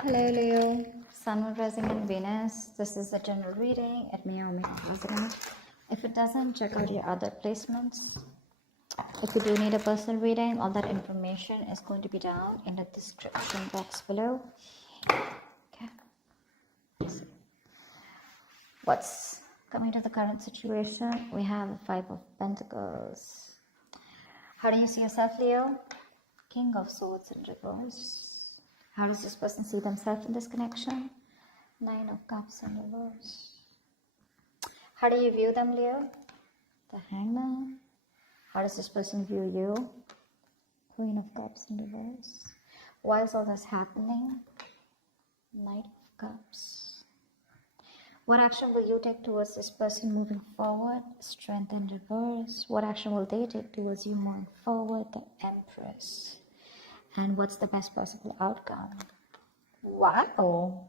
Hello Leo, Sun, Moon, Rising and Venus. This is the general reading. It may or may not resonate. If it doesn't, check out your other placements. If you do need a personal reading, all that information is going to be down in the description box below. Okay. What's coming to the current situation? We have the Five of Pentacles. How do you see yourself, Leo? King of Swords in reverse. How does this person see themselves in this connection? Nine of Cups in reverse. How do you view them, Leo? The Hangman. How does this person view you? Queen of Cups in reverse. Why is all this happening? Knight of Cups. What action will you take towards this person moving forward? Strength in reverse. What action will they take towards you moving forward? The Empress. And what's the best possible outcome? Wow.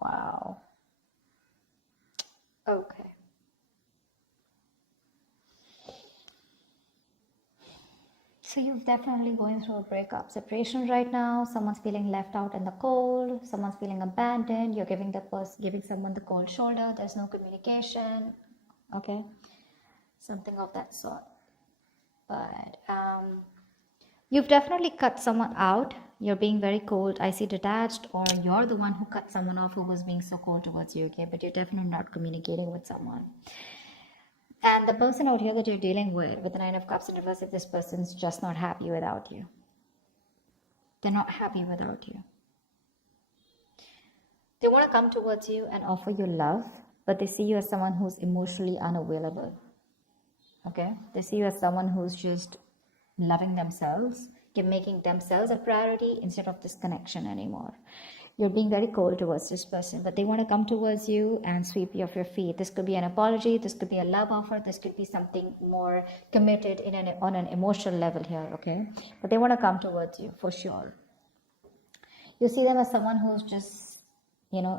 Wow. Okay. So you're definitely going through a breakup separation right now. Someone's feeling left out in the cold. Someone's feeling abandoned. You're giving someone the cold shoulder. There's no communication. Okay. Something of that sort. But you've definitely cut someone out. You're being very cold. I see detached, or you're the one who cut someone off who was being so cold towards you, okay? But you're definitely not communicating with someone. And the person out here that you're dealing with the Nine of Cups in reverse, if this person's just not happy without you. They're not happy without you. They want to come towards you and offer you love, but they see you as someone who's emotionally unavailable. Okay? They see you as someone who's just loving themselves, making themselves a priority instead of this connection anymore. You're being very cold towards this person, but they want to come towards you and sweep you off your feet. This could be an apology, this could be a love offer, this could be something more committed on an emotional level here, okay? But they want to come towards you for sure. You see them as someone who's just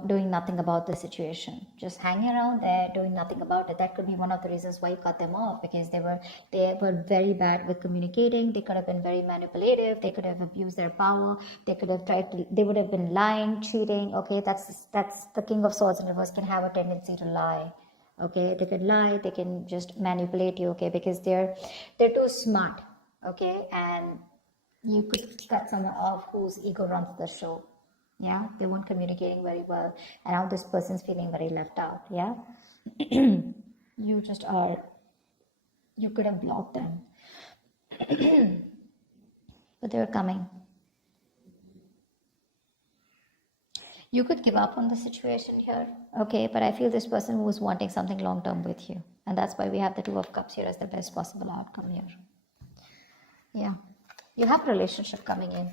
doing nothing about the situation, just hanging around there, doing nothing about it. That could be one of the reasons why you cut them off, because they were very bad with communicating. They could have been very manipulative. They could have abused their power. They would have been lying, cheating. Okay, that's the King of Swords in reverse can have a tendency to lie. Okay, they can lie. They can just manipulate you. Okay, because they're too smart. Okay, and you could cut someone off whose ego runs the show. Yeah, they weren't communicating very well, and now this person's feeling very left out. Yeah. You could have blocked them. But they're coming. You could give up on the situation here, okay, but I feel this person was wanting something long term with you, and that's why we have the Two of Cups here as the best possible outcome here. Yeah, you have a relationship coming in.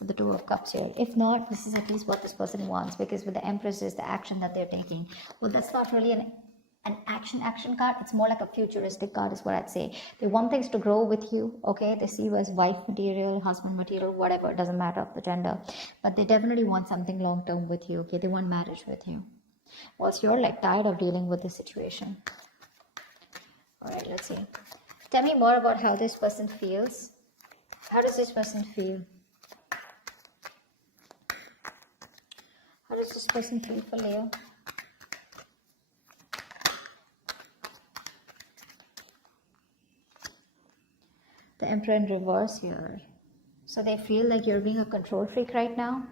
The Two of Cups here. If not, this is at least what this person wants, because with the Empress is the action that they're taking. Well, that's not really an action card. It's more like a futuristic card is what I'd say. They want things to grow with you, okay? They see you as wife material, husband material, whatever. It doesn't matter of the gender. But they definitely want something long-term with you, okay? They want marriage with you. Whilst you're like tired of dealing with the situation. All right, let's see. Tell me more about how this person feels. How does this person feel? How does this person feel for Leo? The Emperor in reverse here. So they feel like you're being a control freak right now.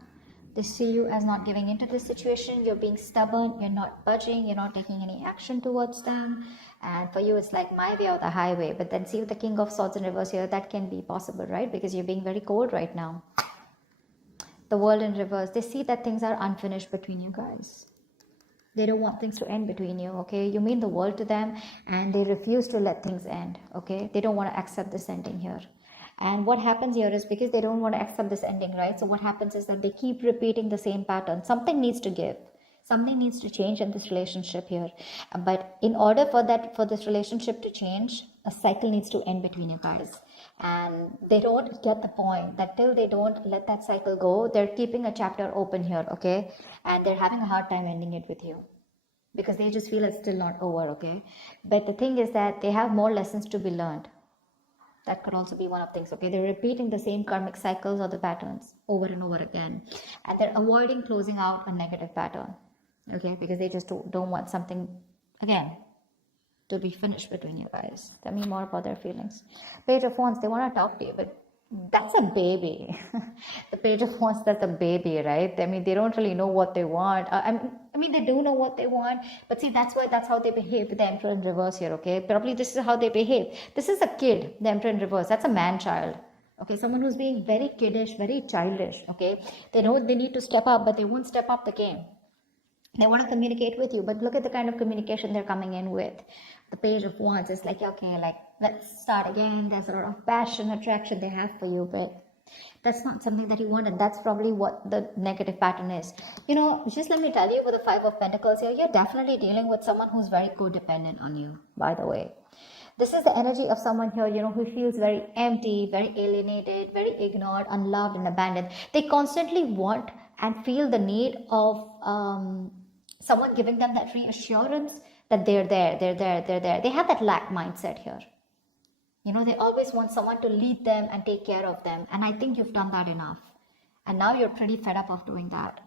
They see you as not giving into this situation. You're being stubborn. You're not budging. You're not taking any action towards them. And for you, it's like my way or the highway. But then see with the King of Swords in reverse here, that can be possible, right? Because you're being very cold right now. The World in reverse. They see that things are unfinished between you guys. They don't want things to end between you, okay? You mean the world to them, and they refuse to let things end, okay? They don't want to accept this ending here. And what happens here is because they don't want to accept this ending, right? So what happens is that they keep repeating the same pattern. Something needs to give. Something needs to change in this relationship here. But in order for this relationship to change, a cycle needs to end between you guys. And they don't get the point that till they don't let that cycle go, they're keeping a chapter open here, okay? And they're having a hard time ending it with you, because they just feel it's still not over, okay? But the thing is that they have more lessons to be learned. That could also be one of things. Okay, they're repeating the same karmic cycles or the patterns over and over again, and they're avoiding closing out a negative pattern. Okay, because they just don't want something again to be finished between you guys. Tell me more about their feelings. Page of Wands, they want to talk to you, but that's a baby. The Page of Wands, that's a baby, right? I mean, they don't really know what they want. I mean, they do know what they want, but see, that's how they behave with the Emperor in reverse here, okay? Probably this is how they behave. This is a kid, the Emperor in reverse. That's a man-child. Okay, someone who's being very kiddish, very childish, okay? They know they need to step up, but they won't step up the game. They want to communicate with you, but look at the kind of communication they're coming in with. The Page of Wands is like, okay, like, let's start again. There's a lot of passion, attraction they have for you, but that's not something that you want, and that's probably what the negative pattern is. You know, just let me tell you, with the Five of Pentacles here, you're definitely dealing with someone who's very codependent on you, by the way. This is the energy of someone here, you know, who feels very empty, very alienated, very ignored, unloved, and abandoned. They constantly want and feel the need of someone giving them that reassurance that they're there. They have that lack mindset here. You know, they always want someone to lead them and take care of them. And I think you've done that enough. And now you're pretty fed up of doing that.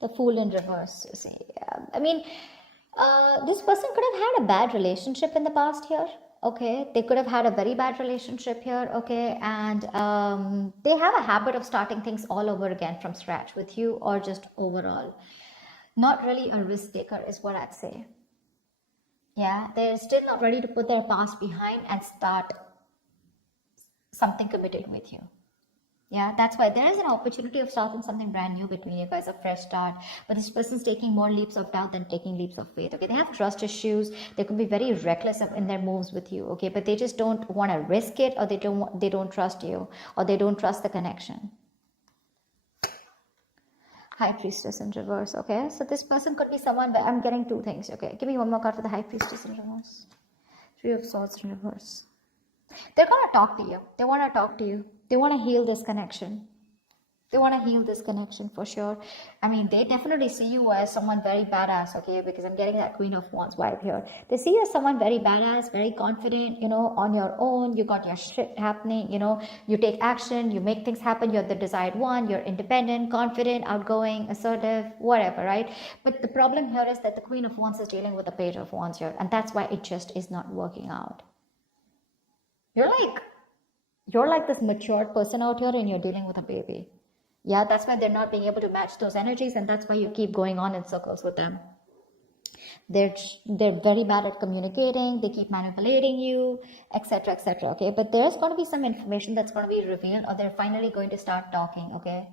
The Fool in reverse, you see. I mean, this person could have had a bad relationship in the past here. Okay, they could have had a very bad relationship here. Okay, and they have a habit of starting things all over again from scratch with you, or just overall. Not really a risk taker is what I'd say. Yeah, they're still not ready to put their past behind and start something committed with you. Yeah, that's why there is an opportunity of starting something brand new between you guys, a fresh start. But this person's taking more leaps of doubt than taking leaps of faith. Okay, they have trust issues. They could be very reckless in their moves with you. Okay, but they just don't want to risk it, or they don't trust you, or they don't trust the connection. High Priestess in reverse. Okay, so this person could be someone where I'm getting two things. Okay, give me one more card for the High Priestess in reverse. Three of Swords in reverse. They're going to talk to you. They want to talk to you. They want to heal this connection. They want to heal this connection for sure. I mean, they definitely see you as someone very badass, okay? Because I'm getting that Queen of Wands vibe here. They see you as someone very badass, very confident, you know, on your own. You got your shit happening, you know. You take action, you make things happen. You're the desired one. You're independent, confident, outgoing, assertive, whatever, right? But the problem here is that the Queen of Wands is dealing with the Page of Wands here. And that's why it just is not working out. You're like this matured person out here, and you're dealing with a baby. Yeah, that's why they're not being able to match those energies, and that's why you keep going on in circles with them. They're very bad at communicating. They keep manipulating you, etc., etc. Okay, but there's going to be some information that's going to be revealed, or they're finally going to start talking. Okay,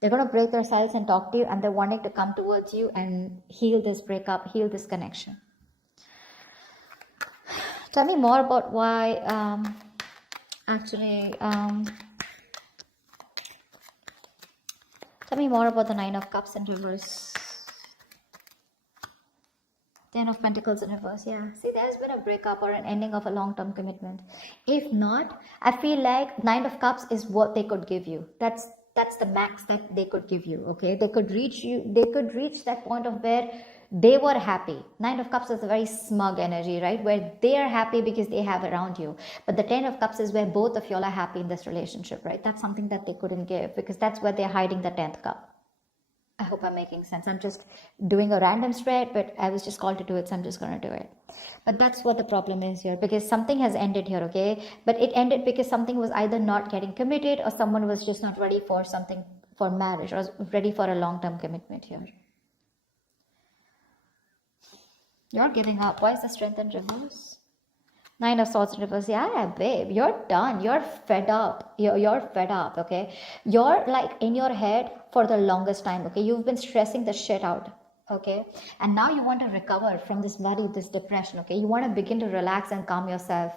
they're going to break their silence and talk to you, and they're wanting to come towards you and heal this breakup, heal this connection. Tell me more about why. Tell me more about the Nine of Cups in reverse. Ten of Pentacles in reverse. Yeah. See, there's been a breakup or an ending of a long-term commitment. If not, I feel like Nine of Cups is what they could give you. That's the max that they could give you. Okay. They could reach that point of where they were happy. Nine of Cups is a very smug energy, right? Where they are happy because they have around you. But the Ten of Cups is where both of y'all are happy in this relationship, right? That's something that they couldn't give, because that's where they're hiding the 10th cup. I hope I'm making sense. I'm just doing a random spread, but I was just called to do it, so I'm just going to do it. But that's what the problem is here, because something has ended here, okay? But it ended because something was either not getting committed, or someone was just not ready for something, for marriage, or ready for a long-term commitment here. You're giving up. Why is the Strength in reverse? Nine of Swords in reverse. Yeah, babe, you're done. You're fed up. You're fed up, okay? You're like in your head for the longest time, okay? You've been stressing the shit out, okay? And now you want to recover from this worry, this depression, okay? You want to begin to relax and calm yourself,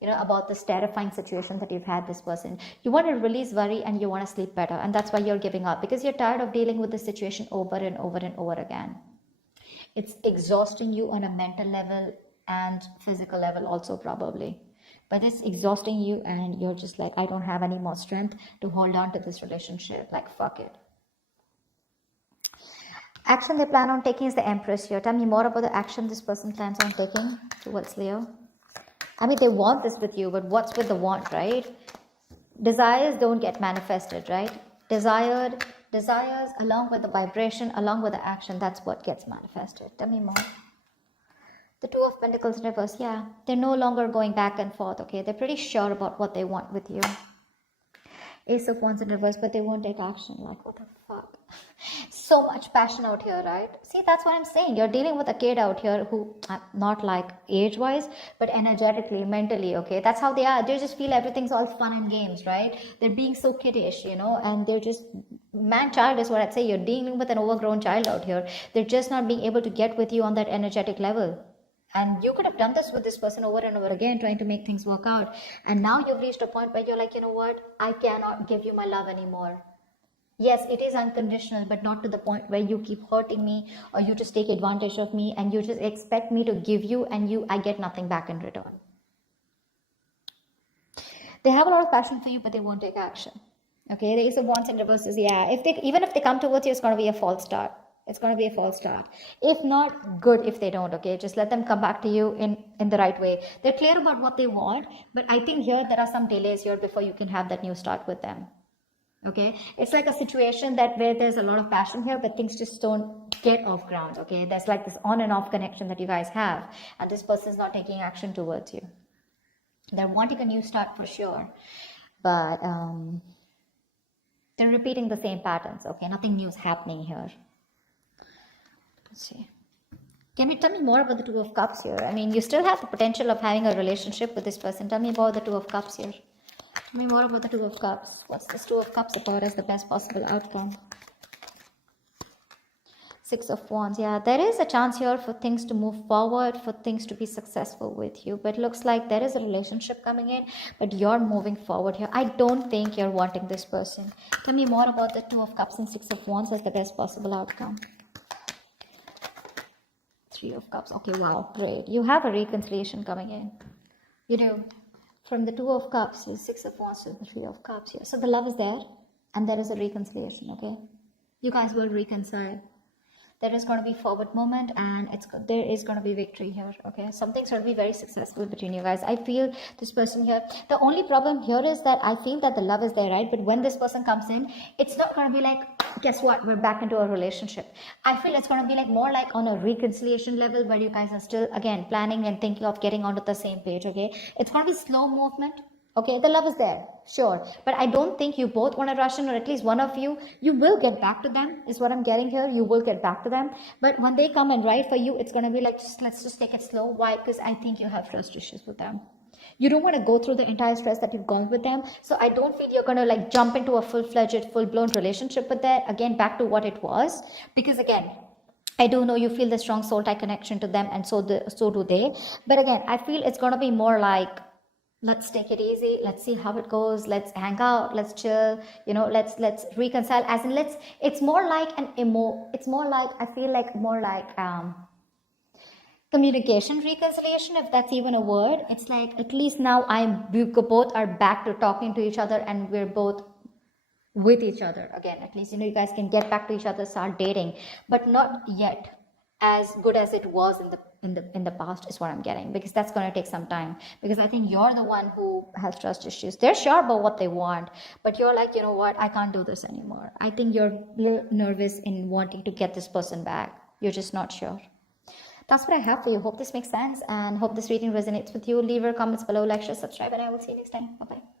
you know, about this terrifying situation that you've had this person. You want to release worry, and you want to sleep better. And that's why you're giving up, because you're tired of dealing with this situation over and over and over again. It's exhausting you on a mental level and physical level also, probably. But it's exhausting you, and you're just like, I don't have any more strength to hold on to this relationship. Like, fuck it. Action they plan on taking is the Empress here. Tell me more about the action this person plans on taking towards Leo. I mean, they want this with you, but what's with the want, right? Desires don't get manifested, right? Desires along with the vibration, along with the action, that's what gets manifested. Tell me more. The Two of Pentacles in reverse, yeah. They're no longer going back and forth, okay? They're pretty sure about what they want with you. Ace of Wands in reverse, but they won't take action. Like, what the fuck? So much passion out here, right? See, that's what I'm saying. You're dealing with a kid out here who, not like age-wise, but energetically, mentally, okay? That's how they are. They just feel everything's all fun and games, right? They're being so kiddish, you know, and they're just, man-child is what I'd say. You're dealing with an overgrown child out here. They're just not being able to get with you on that energetic level. And you could have done this with this person over and over again, trying to make things work out. And now you've reached a point where you're like, you know what? I cannot give you my love anymore. Yes, it is unconditional, but not to the point where you keep hurting me or you just take advantage of me and you just expect me to give you and I get nothing back in return. They have a lot of passion for you, but they won't take action. Okay, the Ace of Wands in reverse is, yeah, even if they come towards you, it's going to be a false start. It's going to be a false start. If not, good if they don't, okay? Just let them come back to you in the right way. They're clear about what they want, but I think here there are some delays here before you can have that new start with them. Okay? It's like a situation that where there's a lot of passion here, but things just don't get off ground, okay? There's like this on and off connection that you guys have, and this person's not taking action towards you. They're wanting a new start for sure, but they're repeating the same patterns, okay? Nothing new is happening here. Let's see. Can you tell me more about the Two of Cups here? I mean, you still have the potential of having a relationship with this person. Tell me about the Two of Cups here. Tell me more about the Two of Cups. What's this Two of Cups about as the best possible outcome? Six of Wands. Yeah, there is a chance here for things to move forward, for things to be successful with you. But it looks like there is a relationship coming in, but you're moving forward here. I don't think you're wanting this person. Tell me more about the Two of Cups and Six of Wands as the best possible outcome. Three of Cups. Okay, wow, great. You have a reconciliation coming in. You do. From the Two of Cups to the Six of Wands to the Three of Cups here. So the love is there and there is a reconciliation, okay? You guys will reconcile. There is going to be forward movement and there is going to be victory here, okay? Something's going to be very successful between you guys. I feel this person here. The only problem here is that I feel that the love is there, right? But when this person comes in, it's not going to be like, guess what? We're back into a relationship. I feel it's going to be like more like on a reconciliation level where you guys are still, again, planning and thinking of getting onto the same page, okay? It's going to be slow movement. Okay, the love is there, sure. But I don't think you both want to rush in, or at least one of you will get back to them, is what I'm getting here. You will get back to them. But when they come and write for you, it's going to be like, let's just take it slow. Why? Because I think you have trust issues with them. You don't want to go through the entire stress that you've gone with them. So I don't feel you're going to like jump into a full-fledged, full-blown relationship with that. Again, back to what it was. Because again, I do know you feel the strong soul tie connection to them, and so do they. But again, I feel it's going to be more like, let's take it easy, let's see how it goes, let's hang out, let's chill, you know, let's reconcile, as in it's more like it's more like, I feel like more like communication reconciliation, if that's even a word. It's like, at least now we both are back to talking to each other and we're both with each other again. At least, you know, you guys can get back to each other, start dating, but not yet as good as it was in the past, is what I'm getting, because that's going to take some time, because I think you're the one who has trust issues. They're sure about what they want, but you're like, you know what, I can't do this anymore. I think you're a little nervous in wanting to get this person back. You're just not sure. That's what I have for you. Hope this makes sense and hope this reading resonates with you. Leave your comments below, like, share, subscribe, and I will see you next time. Bye bye.